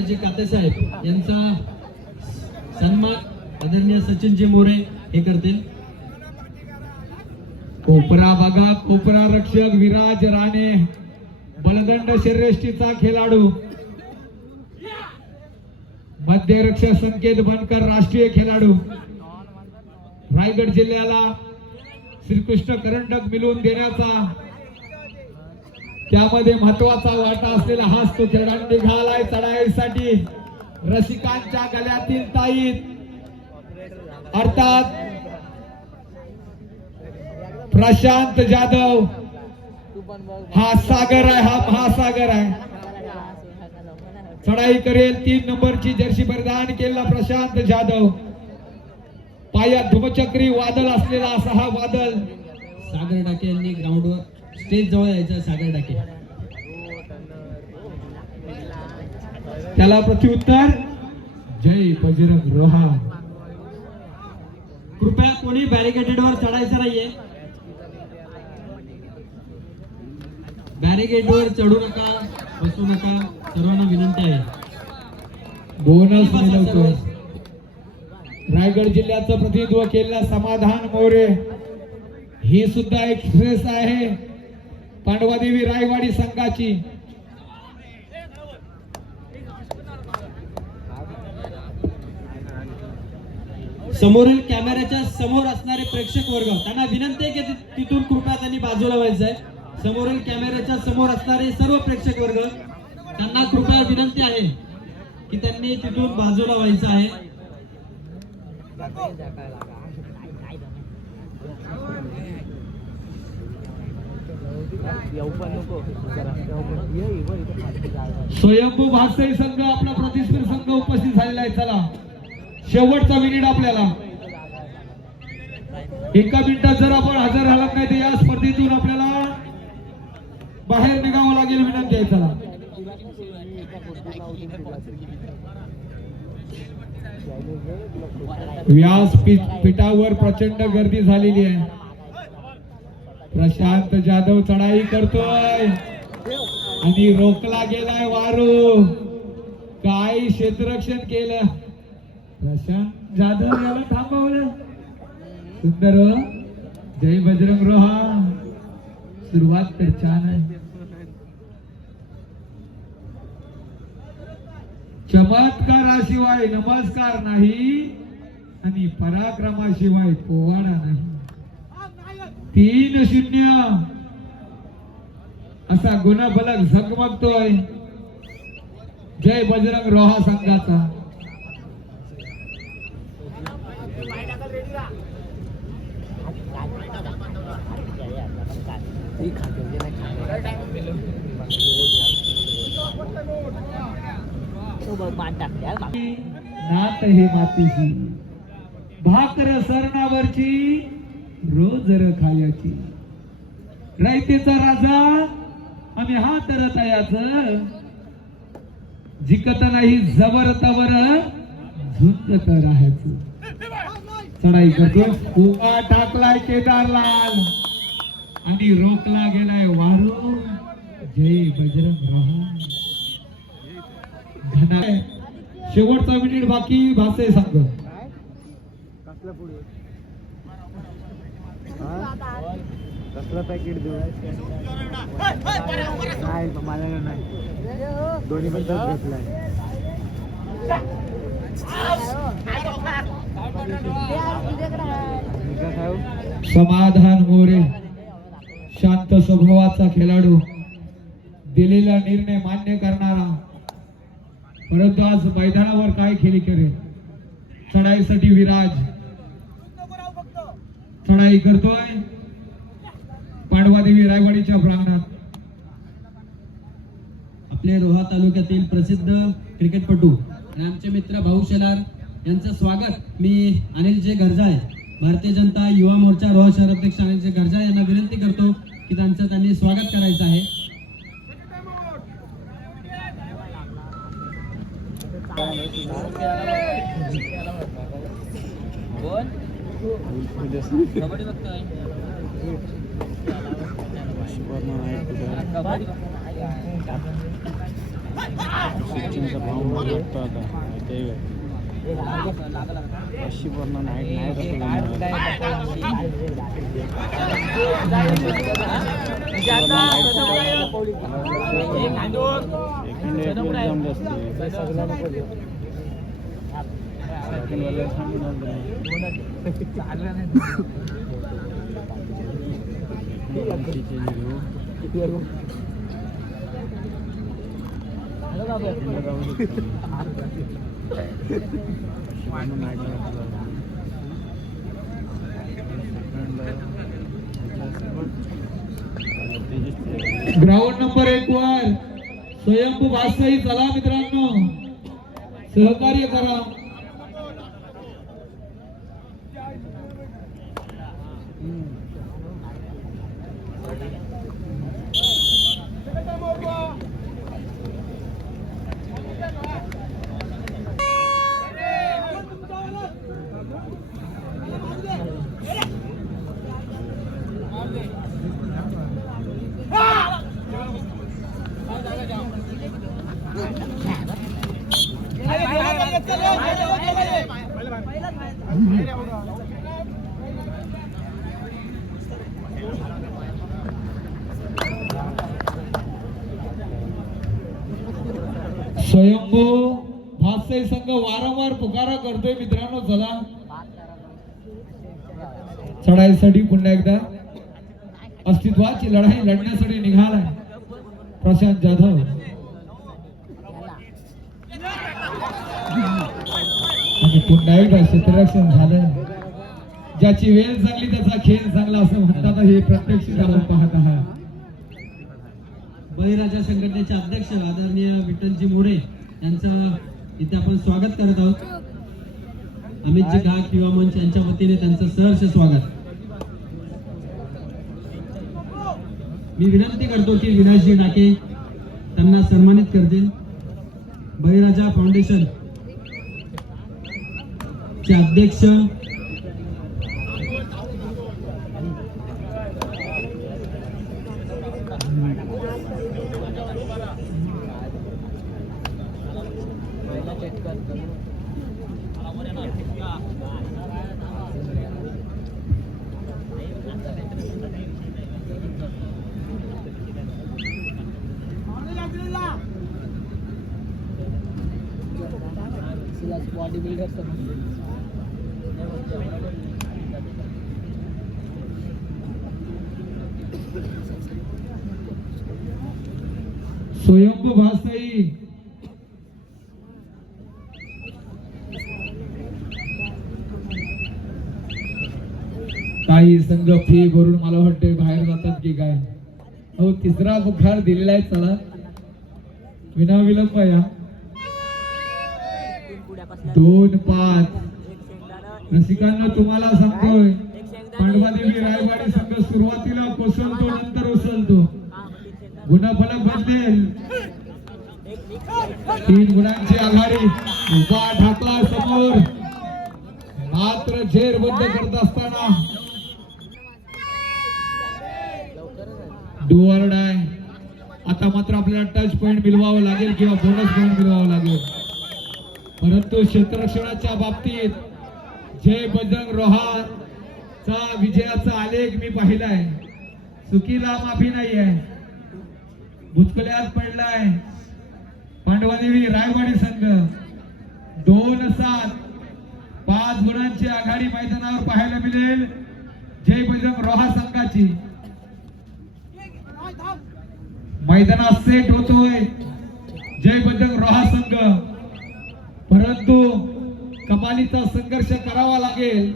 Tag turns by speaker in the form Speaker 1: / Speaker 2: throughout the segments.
Speaker 1: काते साहेब यांचा सन्मान आदरणीय सचिनजी मोरे हे करतील.
Speaker 2: कोपरा बघा कोपरा रक्षक विराज राणे बलदंड शर्यष्टीचा खेळाडू. मध्य रक्षक संकेत बनकर राष्ट्रीय खेळाडू. रायगड जिल्ह्याला श्रीकृष्ण करंडक मिळवून देण्याचा त्यामध्ये महत्त्वाचा वाटा असलेला हाच तो खेळाडू निघालाय चढाईसाठी. रसिकांच्या गळ्यातील ताईत. अर्थात प्रशांत जाधव. हा सागर आहे हा महासागर आहे. चढाई करेल तीन नंबरची जर्सी परिधान केलेला प्रशांत जाधव. पायात धुमचक्री वादळ असलेला असा हा वादळ.
Speaker 1: सागर डाके यांनी ग्राउंडवर स्टेज जवळ यायचं सागर डाके.
Speaker 2: त्याला प्रत्युत्तर जय बजरंग रोहा
Speaker 1: कृपया कोणी बॅरिकेडेड वर चढायचं नाहीये. बॅरिकेड वर चढू नका बसू नका. सर्वांना विनंती आहे.
Speaker 2: बोनस मिळवतोय रायगड जिल्ह्याचं प्रतिनिधित्व केलेला समाधान मोरे. ही सुद्धा एक्सप्रेस आहे. पांडवादेवी रायवाडी संघाची.
Speaker 1: समोरील कॅमेऱ्याच्या समोर असणारे प्रेक्षक वर्ग त्यांना विनंती आहे की तिथून कृपया त्यांनी बाजूला व्हायचं आहे. समोरील कॅमेऱ्याच्या समोर असणारे सर्व प्रेक्षक वर्ग त्यांना कृपया विनंती आहे की त्यांनी तिथून बाजूला व्हायचं आहे.
Speaker 2: स्वयंभू भागसाई संघ आपला प्रतिस्पर्धी संघ उपस्थित झालेला आहे. चला. शेवटचा मिनिट आपल्याला. एका मिनिटात जर आपण हजर राहिलात नाही तर या स्पर्धेतून आपल्याला बाहेर निघावं लागेल विनंती आहे. चला. व्यासपीठावर प्रचंड गर्दी झालेली आहे. प्रशांत जाधव चढाई करतोय. आणि रोखला गेलाय वारू. काय क्षेत्ररक्षण केलं. प्रशांत जाधव याला थांबवलं. सुंदर हो. जय बजरंग रोहा सुरुवात तर छान आहे. चमत्काराशिवाय नमस्कार नाही आणि पराक्रमाशिवाय पोवाडा नाही. तीन शून्य. असा गुणफलक झगमगतोय. जय बजरंग रोहा संघाचा. नात हे मातीची भाकर सरणावरची रोज र खायाची. रायतेचा राजा आम्ही हा तर तयाच जिकत नाही जबर तवर झुंजत तर राहायचं. चढाई करतो. उभा टाकलाय केदारलाल. आणि रोखला गेलाय वारू जय बजरंग राहा. शेवटचा मिनिट बाकी भासे सांग.
Speaker 3: कसलं पॅकेट देऊ? नाही माझ्याकडे नाही. दोन्ही पण तोच घेतलाय.
Speaker 2: समाधान हो मोरे शांत स्वभावाचा खेळाडू. दिलेला निर्णय मान्य करणारा. परंतु आज मैदानावर काय खेळी करेल चढाईसाठी विराज. चढाई करतोय. पांडवादेवी रायवाडीच्या प्रांगणात.
Speaker 1: आपले रोहा तालुक्यातील प्रसिद्ध क्रिकेटपटू आणि आमचे मित्र भाऊ शेलार यांचं स्वागत मी अनिलचे गरजाय. भारतीय जनता युवा मोर्चा रोहा शहर अध्यक्ष अनिलचे गरजाय यांना विनंती करतो की त्यांचं त्यांनी स्वागत करायचं आहे.
Speaker 3: सिक्कीमचा भाव लागतो आता आहे अशी पूर्ण नाही
Speaker 2: ग्राउंड नंबर एक वर स्वयंभू भाषाही चला मित्रांनो. सहकार्य करा. तो भातसाई संघ वारंवार पुकारा करतोय मित्रांनो चला. चढाईसाठी पुन्हा एकदा. अस्तित्वाची लढाई लढण्यासाठी निघालाय. प्रशांत जाधव. आणि पुन्हा एकदा क्षेत्ररक्षण झालं ज्याची वेळ चांगली त्याचा खेळ चांगला असं म्हणतात हे प्रत्यक्ष आपण पाहत आहात.
Speaker 1: बळीराजा संघटनेचे अध्यक्ष आदरणीय विठ्ठलजी मोरे त्यांचं इथे आपण स्वागत करत आहोत. अमितजी घाक युवा मंच यांच्या वतीने त्यांचं सहर्ष स्वागत. मी विनंती करतो की विनाशजी डाके त्यांना सन्मानित करतील. बळीराजा फाउंडेशन चे अध्यक्ष
Speaker 4: बॉडी बिल्डर
Speaker 2: स्वयंभू भासाई काही संघ फी भरून मला वाटते बाहेर जातात की काय? हो तिसरा बुखार दिलेला आहे चला. विना विलंब या. दोन पाच. रसिकांना तुम्हाला सांगतोय पांडवादेवी रायवाडी संघ सुरुवातीला कोसळतो नंतर उसळतो. गुणफलक बदलेल. तीन गुणांची आघाडी. उभा ठाकला समोर. मात्र झेर बंद करत असताना डुअर आहे आता मात्र आपल्याला टच पॉइंट मिळवावं लागेल किंवा बोनस पॉइंट मिळवावं लागेल. परंतु क्षेत्ररक्षणाच्या बाबतीत जय बजरंग रोहा चा विजयाचा आलेख मी पाहिलाय. चुकीला माफी नाही आहे भुतकल्यात पडलाय. पांडवादेवी रायवाडी संघ. दोन सात. पाच गुणांची आघाडी मैदानावर पाहायला मिळेल. जय बजरंग रोहा संघाची. मैदानात सेट होतोय. जय बजरंग रोहा संघ. परंतु कमालीचा संघर्ष करावा लागेल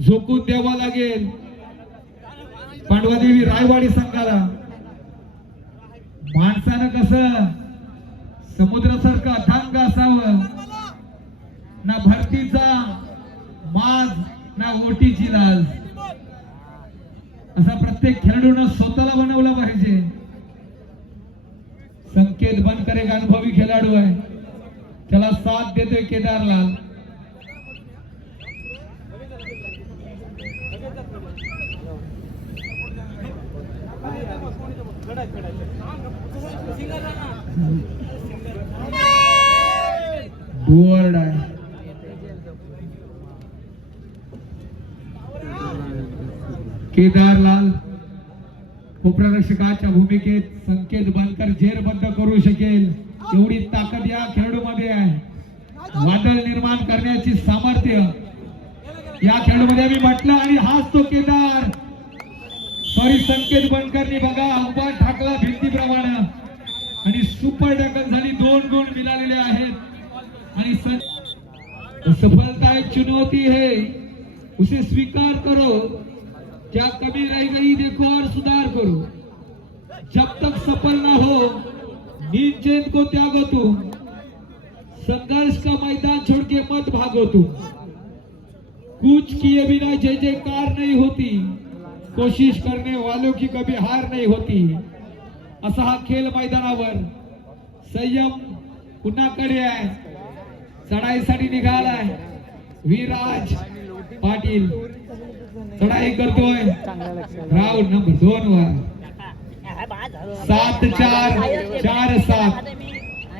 Speaker 2: झोकून द्यावा लागेल. पांडवादेवी रायवाडी संघाला. माणसानं कस समुद्रासारखं अथांग असावं? ना भरतीचा माज ना ओटीची लाज असा प्रत्येक खेळाडूनं स्वतःला बनवलं पाहिजे. संकेत बनकर एक अनुभवी खेळाडू आहे. त्याला साथ देतोय केदारलाल. बोर्ड आहे. केदारलाल उपरक्षकाच्या भूमिकेत संकेत बनकर झेरबंद करू शकेल. एवढी ताकद या खेळाडूमध्ये आहे. वादळ निर्माण करण्याची सामर्थ्य. या खेळाडूमध्ये आम्ही म्हटलं आणि हाच तो केदार. सॉरी संकेत बनकरनी बघा अंबा ठाकला भिंतीप्रमाणे. आणि सुपर डकल झाली दोन गुण मिळालेले आहेत. आणि सफलता एक चुनौती है. उसे स्वीकार करो. क्या कमी रह गई देखो और सुधार करो. जब तक सफल ना हो नींद चैन को त्यागो तू संघर्ष का मैदान छोड़ के मत भागो तू कुछ किए बिना जय जयकार नहीं होती कोशिश करने वालों की कभी हार नहीं होती. असा हा खेळ मैदानावर संयम पुन्हा कडे आहे. चढाईसाठी निघालाय विराज पाटील चढाई करतोय. राऊंड नंबर दोन वर. सात चार चार सात.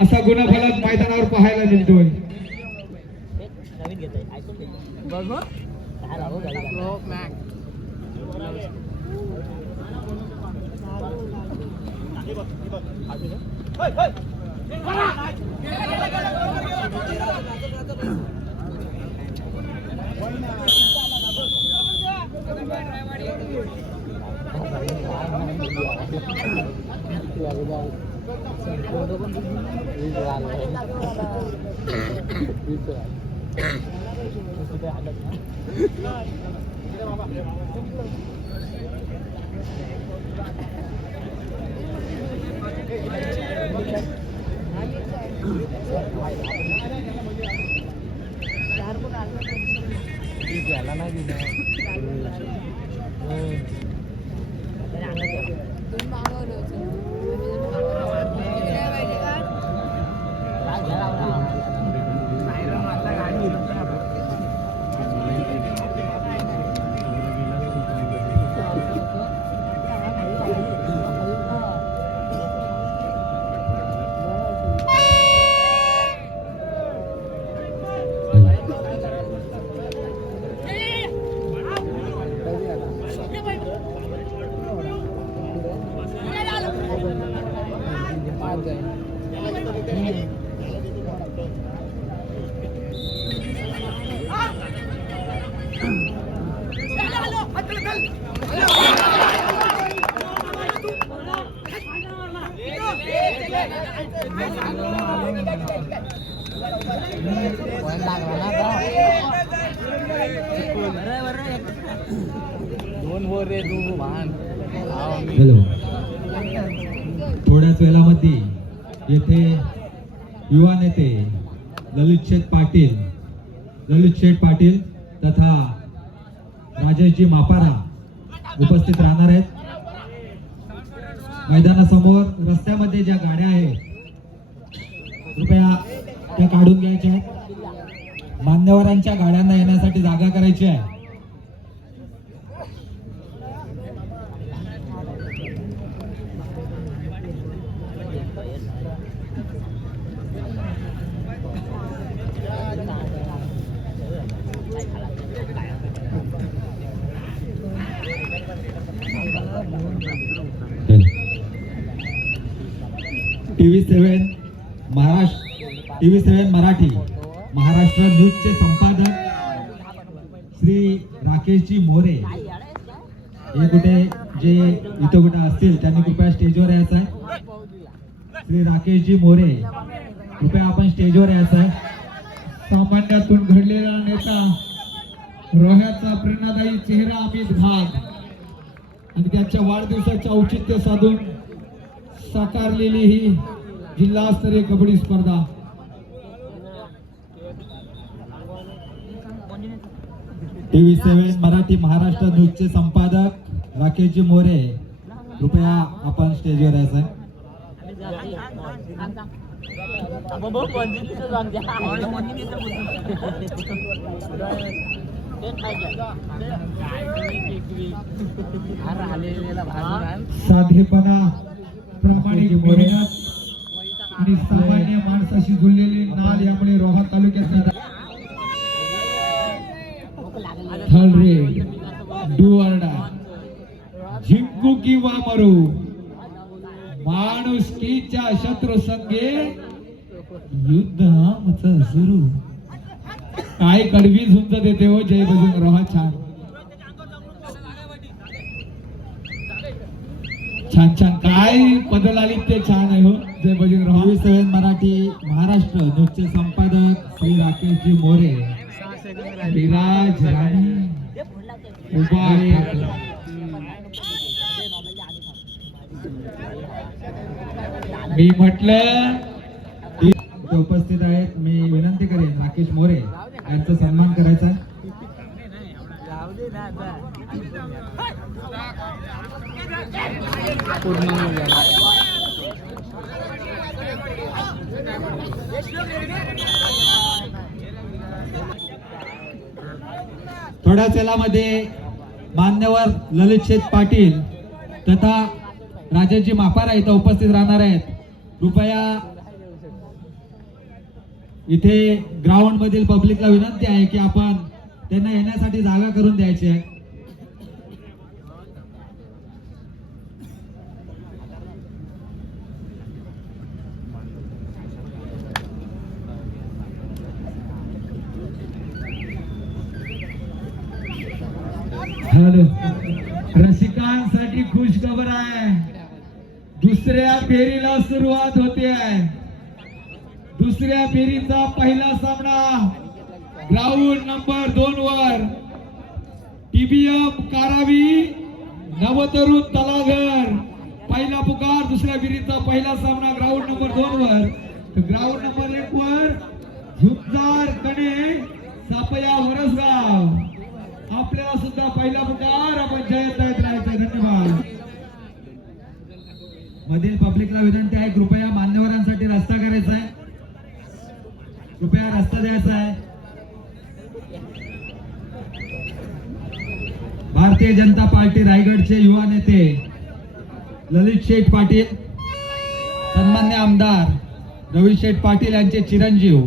Speaker 2: असा गुणफलक मैदानावर पाहायला मिळतोय.
Speaker 5: नवीन घेत
Speaker 6: 两个
Speaker 3: हॅलो. थोड्याच वेळामध्ये येथे युवा नेते ललित शेठ पाटील ललित शेठ पाटील तथा राजेशजी मापारा उपस्थित राहणार आहेत. मैदानासमोर रस्त्यामध्ये ज्या गाड्या आहेत कृपया त्या काढून घ्यायच्या आहेत. मान्यवरांच्या गाड्यांना येण्यासाठी जागा करायची आहे. TV seven Maharashtra TV seven न्यूजचे संपादक श्री राकेशजी मोरे. हे कुठे जे इथं कुठे असतील त्यांनी कृपया स्टेजवर यायचं आहे. श्री राकेशजी मोरे कृपया आपण स्टेजवर यायचं आहे.
Speaker 2: सामान्यातून घडलेला नेता रोह्याचा प्रेरणादायी चेहरा अमित भाग. आणि त्यांच्या वाढदिवसाचे औचित्य साधून साकारलेली ही जिल्हास्तरीय कबड्डी स्पर्धा.
Speaker 3: टीव्ही सेवन मराठी महाराष्ट्र न्यूजचे संपादक राकेशजी मोरे. कृपया आपण स्टेजवर यायचं आहे
Speaker 5: मग
Speaker 2: मरू. माणुसकीच्या शत्रू संगे युद्ध आमचं सुरू काय कडवी झुंज देते हो जय बजून रोहा छान. छान छान. काय बदल आली ते छान आहे हो जय बजरंग रोहा
Speaker 3: सेव्हन मराठी महाराष्ट्र न्यूजचे संपादक श्री राकेशजी मोरे.
Speaker 2: विराज राणी. उभा आहे. मी म्हटलं
Speaker 3: उपस्थित आहेत मी विनंती करेन राकेश मोरे यांचा सन्मान करायचा आहे. चलामध्ये मान्यवर ललित शेठ पाटील तथा राजाजी मापारा इथं उपस्थित राहणार आहेत कृपया इथे ग्राउंड मधील पब्लिकला विनंती आहे की आपण त्यांना येण्यासाठी जागा करून द्यायची आहे
Speaker 2: हॅलो रसिकांसाठी खुश खबर आहे दुसऱ्या फेरीला सुरुवात होते. आहे दुसऱ्या फेरीचा पहिला सामना ग्राउंड नंबर दोन वर. टीबीएम कारावी नवतरुण तलाघर पहिला पुकार दुसऱ्या फेरीचा पहिला सामना ग्राउंड नंबर दोन वर. ग्राउंड नंबर एक वर झुंजार कणे सापया वरसगाव. आपल्याला सुद्धा पहिला पुकार आपण जय जयत राहायचं धन्यवाद
Speaker 3: मधील पब्लिकला विनंती आहे कृपया मान्यवरांसाठी रस्ता करायचा आहे. कृपया रस्ता द्यायचा आहे. भारतीय जनता पार्टी रायगडचे युवा नेते ललित शेठ पाटील सन्मान्य आमदार रवी शेठ पाटील यांचे चिरंजीव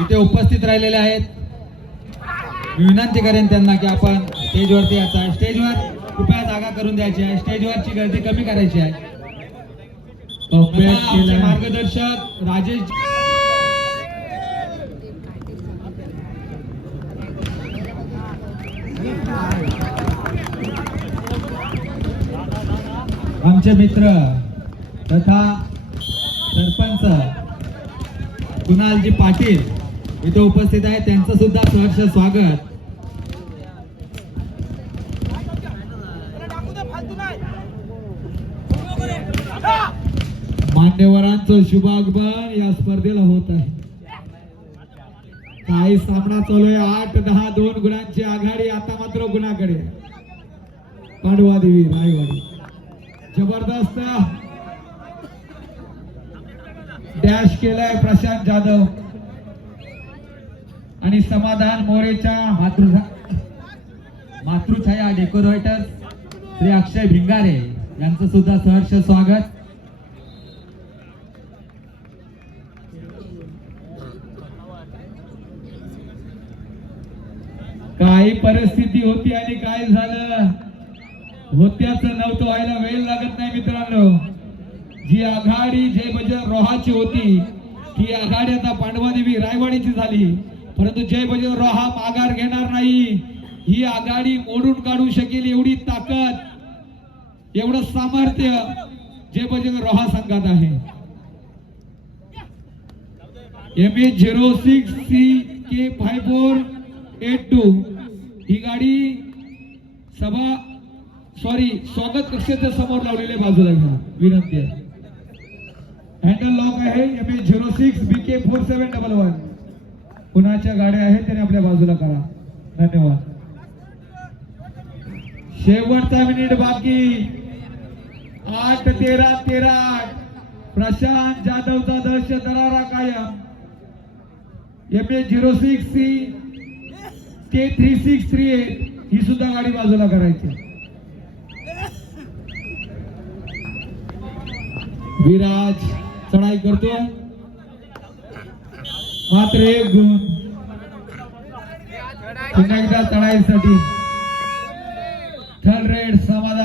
Speaker 3: इथे उपस्थित राहिलेले आहेत. विनंती करेन त्यांना की आपण स्टेजवरती यायचं आहे स्टेजवर कृपया जागा करून द्यायची आहे. स्टेजवरची गर्दी कमी करायची आहे. आमचे मार्गदर्शक राजेश आमचे मित्र तथा सरपंच कुणालजी पाटील इथे उपस्थित आहेत. त्यांचं सुद्धा सहर्ष स्वागत.
Speaker 2: मान्यवरांचं शुभागमन या स्पर्धेला होत आहे. काही सामना चालू आहे आठ दहा दोन गुणांची आघाडी आता मात्र गुणाकडे पांडवा देवी रायवाडी. जबरदस्त. डॅश केलाय प्रशांत जाधव. आणि समाधान मोरेच्या
Speaker 3: मातृ मातृछाया डेकोरेटर श्री अक्षय भिंगारे. यांचं सुद्धा सहर्ष स्वागत.
Speaker 2: काही परिस्थिती होती आणि काय झालं? होत्याच नव्हतं व्हायला वेळ लागत नाही मित्रांनो. जी आघाडी जे बजरंग रोहाची होती ती आघाडी आता पांडवादेवी रायवाडीची झाली. परंतु जय बजरंग रोहा माघार घेणार नाही. ही आघाडी मोडून काढू शकेल एवढी ताकद. एवढं सामर्थ्य जे बजरंग रोहा संघात आहे. M A zero six C K five four eight two ही गाडी सभा सॉरी स्वागत कक्षाच्या समोर लावलेल्या बाजूला घ्या. विनंती आहे. हँडल लॉक आहे. M A zero six B K four seven double one कुणाच्या गाड्या आहेत त्याने आपल्या बाजूला करा. धन्यवाद. शेवटचा मिनिट बाकी. आठ तेरा तेरा आठ. प्रशांत जाधवचा दर्श दरारा कायम. M A zero six C K three six three eight ही सुद्धा गाडी बाजूला करायची. विराज चढाई करतो मात्र एक गुण. पुन्हा एकदा चढाईसाठी. थर्ड रेड समाधान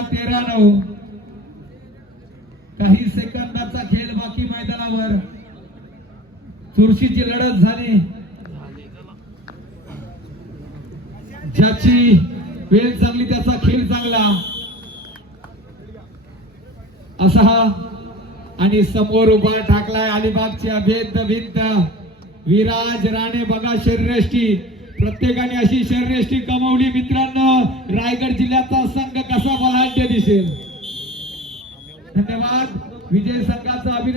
Speaker 2: तेरा तेरा नऊ. काही सेकंदाचा खेळ बाकी मैदानावर. चुरशीची लढत झाली. ज्याची वेळ चांगली त्याचा खेळ चांगला. असा हा. आणि समोर उभा ठाकलाय अलिबागची अभेद भिंत विराज राणे बघा शरीरष्टी. प्रत्येकाने अशी शरीरष्टी कमवली. मित्रांनो रायगड जिल्ह्याचा संघ कसा बलाढ्य दिसेल? धन्यवाद. विजय संघाचा अभिनंदन.